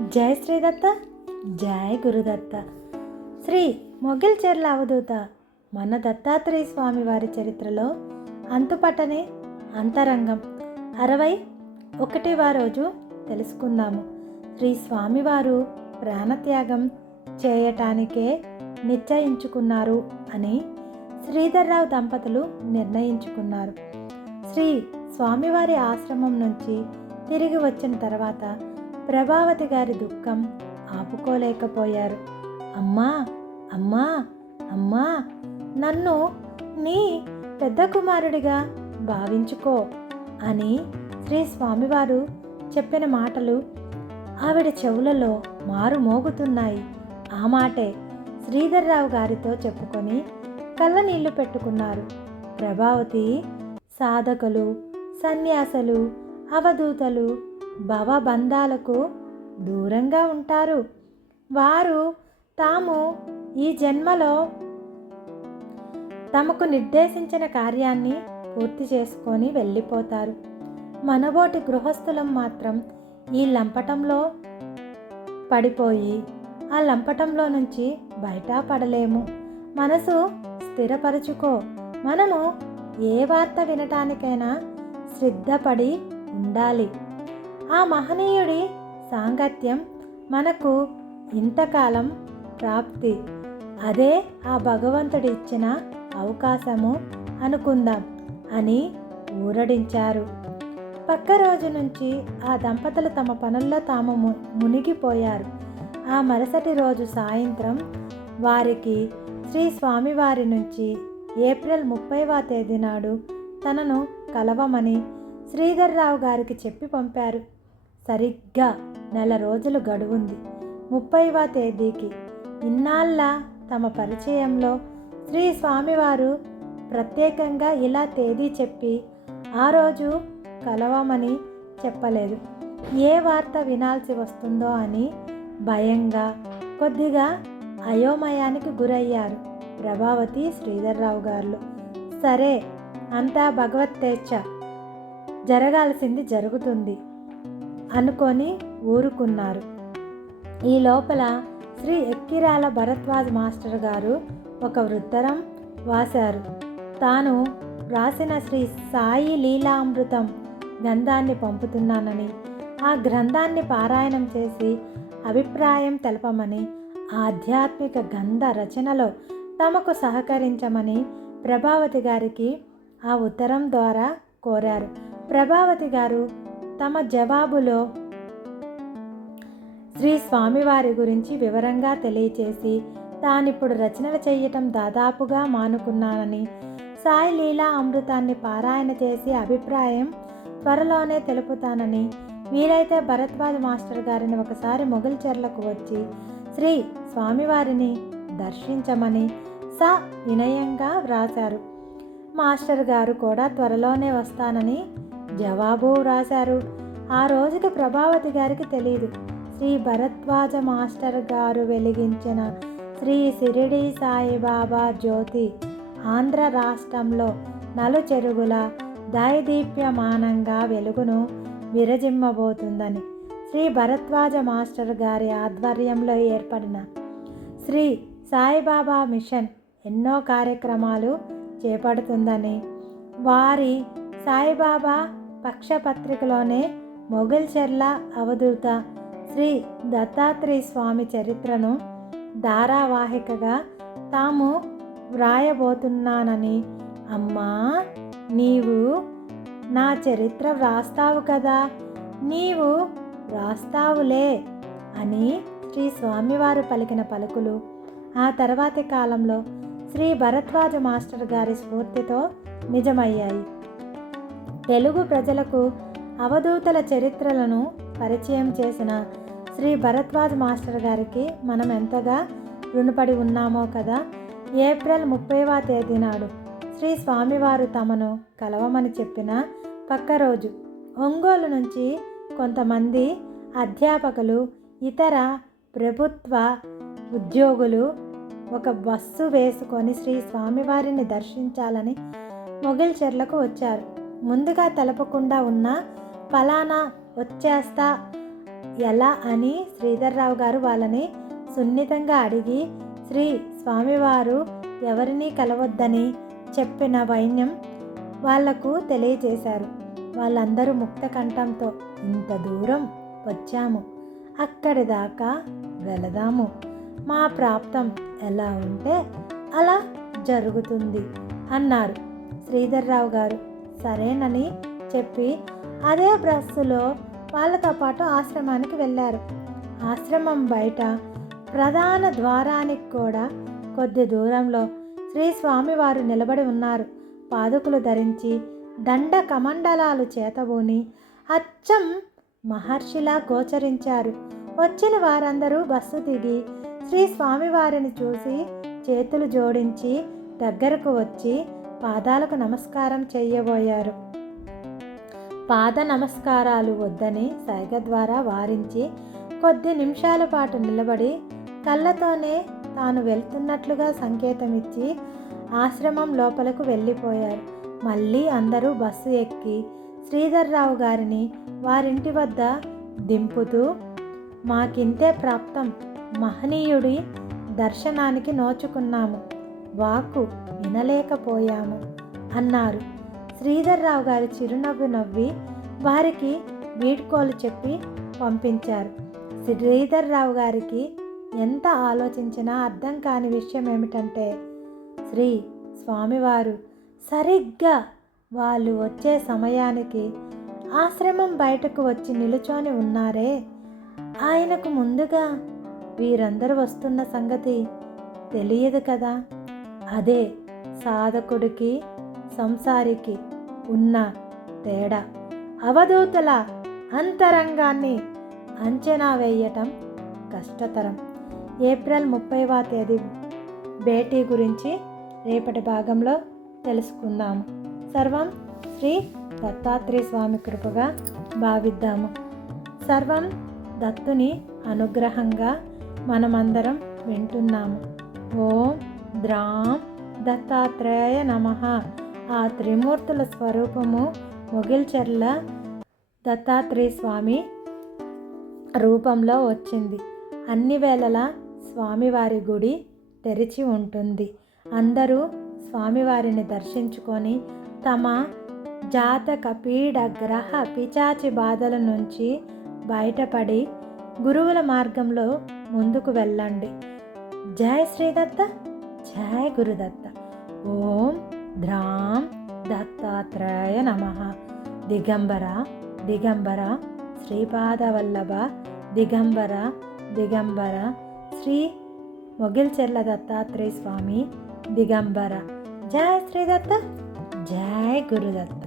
జై శ్రీదత్త, జై గురుదత్త. శ్రీ మొగిల్చెర్ల అవధూత మన దత్తాత్రేయ స్వామి వారి చరిత్రలో అంతుపట్టని అంతరంగం 61వ రోజు తెలుసుకుందాము. శ్రీ స్వామివారు ప్రాణత్యాగం చేయటానికే నిశ్చయించుకున్నారు అని శ్రీధర్రావు దంపతులు నిర్ణయించుకున్నారు. శ్రీ స్వామివారి ఆశ్రమం నుంచి తిరిగి వచ్చిన తర్వాత ప్రభావతి గారి దుఃఖం ఆపుకోలేకపోయారు. అమ్మా అమ్మా అమ్మా, నన్ను నీ పెద్ద కుమారుడిగా భావించుకో అని శ్రీ స్వామివారు చెప్పిన మాటలు ఆవిడ చెవులలో మారుమోగుతున్నాయి. ఆ మాటే శ్రీధర్రావు గారితో చెప్పుకొని కళ్ళ నీళ్లు పెట్టుకున్నారు. ప్రభావతి సాధకులు, సన్యాసులు, అవధూతలు భవబంధాలకు దూరంగా ఉంటారు. వారు తాము ఈ జన్మలో తమకు నిర్దేశించిన కార్యాన్ని పూర్తి చేసుకొని వెళ్ళిపోతారు. మనబోటి గృహస్థులం మాత్రం ఈ లంపటంలో పడిపోయి ఆ లంపటంలో నుంచి బయటపడలేము. మనసు స్థిరపరచుకో. మనము ఏ వార్త వినటానికైనా శ్రద్ధపడి ఉండాలి. ఆ మహనీయుడి సాంగత్యం మనకు ఇంతకాలం ప్రాప్తి. అదే ఆ భగవంతుడు ఇచ్చిన అవకాశము అనుకుందాం అని ఊరడించారు. పక్క రోజు నుంచి ఆ దంపతులు తమ పనుల్లో తాము మునిగిపోయారు. ఆ మరుసటి రోజు సాయంత్రం వారికి శ్రీ స్వామివారి నుంచి ఏప్రిల్ 30వ తేదీ నాడు తనను కలవమని శ్రీధర్రావు గారికి చెప్పి పంపారు. సరిగ్గా నెల రోజులు గడువుంది. 30వ తేదీకి ఇన్నాళ్ళ తమ పరిచయంలో శ్రీ స్వామివారు ప్రత్యేకంగా ఇలా తేదీ చెప్పి ఆ రోజు కలవమని చెప్పలేదు. ఏ వార్త వినాల్సి వస్తుందో అని భయంగా, కొద్దిగా అయోమయానికి గురయ్యారు ప్రభావతి, శ్రీధర్రావు గారు. సరే, అంతా భగవత్తేచ్ఛ, జరగాల్సింది జరుగుతుంది అనుకొని ఊరుకున్నారు. ఈ లోపల శ్రీ ఎక్కిరాల భరద్వాజ్ మాస్టర్ గారు ఒక ఉత్తరం వాశారు. తాను రాసిన శ్రీ సాయి లీలామృతం గ్రంథాన్ని పంపుతున్నానని, ఆ గ్రంథాన్ని పారాయణం చేసి అభిప్రాయం తెలపమని, ఆధ్యాత్మిక గ్రంథ రచనలో తమకు సహకరించమని ప్రభావతి గారికి ఆ ఉత్తరం ద్వారా కోరారు. ప్రభావతి గారు తమ జవాబులో శ్రీ స్వామివారి గురించి వివరంగా తెలియచేసి తానిప్పుడు రచనలు చేయటం దాదాపుగా మానుకున్నానని, సాయి లీలా అమృతాన్ని పారాయణ చేసి అభిప్రాయం త్వరలోనే తెలుపుతానని, వీలైతే భరద్వాజ్ మాస్టర్ గారిని ఒకసారి మొగిల్చెర్లకు వచ్చి శ్రీ స్వామివారిని దర్శించమని వినయంగా వ్రాశారు. మాస్టర్ గారు కూడా త్వరలోనే వస్తానని జవాబు వ్రాశారు. ఆ రోజుకి ప్రభావతి గారికి తెలియదు. శ్రీ భరద్వాజ మాస్టర్ గారు వెలిగించిన శ్రీ షిరిడి సాయిబాబా జ్యోతి ఆంధ్ర రాష్ట్రంలో నలుచెరుగుల దైదీప్యమానంగా వెలుగును విరజిమ్మబోతుందని, శ్రీ భరద్వాజ మాస్టర్ గారి ఆధ్వర్యంలో ఏర్పడిన శ్రీ సాయిబాబా మిషన్ ఎన్నో కార్యక్రమాలు చేపడుతుందని, వారి సాయిబాబా పక్షపత్రికలోనే మొగిల్చెర్ల అవధూత శ్రీ దత్తాత్రేయ స్వామి చరిత్రను ధారావాహికగా తాము వ్రాయబోతున్నానని, అమ్మా నీవు నా చరిత్ర వ్రాస్తావు కదా, నీవు వ్రాస్తావులే అని శ్రీ స్వామివారు పలికిన పలుకులు ఆ తర్వాతి కాలంలో శ్రీ భరద్వాజ మాస్టర్ గారి స్ఫూర్తితో నిజమయ్యాయి. తెలుగు ప్రజలకు అవధూతల చరిత్రలను పరిచయం చేసిన శ్రీ భరద్వాజ్ మాస్టర్ గారికి మనం ఎంతగా రుణపడి ఉన్నామో కదా. ఏప్రిల్ 30వ తేదీ నాడు శ్రీ స్వామివారు తమను కలవమని చెప్పిన పక్క రోజు ఒంగోలు నుంచి కొంతమంది అధ్యాపకులు, ఇతర ప్రభుత్వ ఉద్యోగులు ఒక బస్సు వేసుకొని శ్రీ స్వామివారిని దర్శించాలని మొగిల్చెర్లకు వచ్చారు. ముందుగా తెలపకుండా ఉన్న ఫలానా వచ్చేస్తా ఎలా అని శ్రీధర్రావు గారు వాళ్ళని సున్నితంగా అడిగి శ్రీ స్వామివారు ఎవరినీ కలవద్దని చెప్పిన వైన్యం వాళ్లకు తెలియజేశారు. వాళ్ళందరూ ముక్త కంఠంతో ఇంత దూరం వచ్చాము, అక్కడి దాకా వెళదాము, మా ప్రాప్తం ఎలా ఉంటే అలా జరుగుతుంది అన్నారు. శ్రీధర్రావు గారు సరేనని చెప్పి అదే బస్సులో వాళ్ళతో పాటు ఆశ్రమానికి వెళ్ళారు. ఆశ్రమం బయట ప్రధాన ద్వారానికి కూడా కొద్ది దూరంలో శ్రీ స్వామివారు నిలబడి ఉన్నారు. పాదుకులు ధరించి దండ కమండలాలు చేతబూని అచ్చం మహర్షిలా గోచరించారు. వచ్చిన వారందరూ బస్సు దిగి శ్రీ స్వామివారిని చూసి చేతులు జోడించి దగ్గరకు వచ్చి పాదాలకు నమస్కారం చేయబోయారు. పాద నమస్కారాలు వద్దని సైగ ద్వారా వారించి కొద్ది నిమిషాల పాటు నిలబడి కళ్ళతోనే తాను వెళ్తున్నట్లుగా సంకేతం ఇచ్చి ఆశ్రమం లోపలకు వెళ్ళిపోయారు. మళ్ళీ అందరూ బస్సు ఎక్కి శ్రీధర్రావు గారిని వారింటి వద్ద దింపుతూ మాకింతే ప్రాప్తం, మహనీయుడి దర్శనానికి నోచుకున్నాము, వాక్కు వినలేకపోయాము అన్నారు. శ్రీధర్రావు గారి చిరునవ్వు నవ్వి వారికి వీడ్కోలు చెప్పి పంపించారు. శ్రీధర్రావు గారికి ఎంత ఆలోచించినా అర్థం కాని విషయం ఏమిటంటే శ్రీ స్వామివారు సరిగ్గా వాళ్ళు వచ్చే సమయానికి ఆశ్రమం బయటకు వచ్చి నిలుచొని ఉన్నారే, ఆయనకు ముందుగా వీరందరూ వస్తున్న సంగతి తెలియదు కదా. అదే సాధకుడికి సంసారికి ఉన్న తేడా. అవధూతుల అంతరంగాన్ని అంచనా వేయటం కష్టతరం. ఏప్రిల్ 30వ తేదీ భేటీ గురించి రేపటి భాగంలో తెలుసుకుందాము. సర్వం శ్రీ దత్తాత్రేయ స్వామి కృపగా భావిద్దాము. సర్వం దత్తుని అనుగ్రహంగా మనమందరం వింటున్నాము. ఓం ద్రాం దత్తాత్రేయ నమః. ఆ త్రిమూర్తుల స్వరూపము మొగిల్చెర్ల దత్తాత్రేయ స్వామి రూపంలో వచ్చింది. అన్ని వేళలా స్వామివారి గుడి తెరిచి ఉంటుంది. అందరూ స్వామివారిని దర్శించుకొని తమ జాతక పీడ గ్రహ పిచాచి బాధల నుంచి బయటపడి గురువుల మార్గంలో ముందుకు వెళ్ళండి. జై శ్రీదత్త, జై గురుదత్త. ఓం ద్రాం దత్తాత్రేయ నమః. దిగంబర దిగంబర శ్రీపాదవల్లభ దిగంబర దిగంబర శ్రీ మొగిల్చెర్ల దత్తాత్రేయ స్వామి దిగంబర. జై శ్రీదత్త, జై గురుదత్త.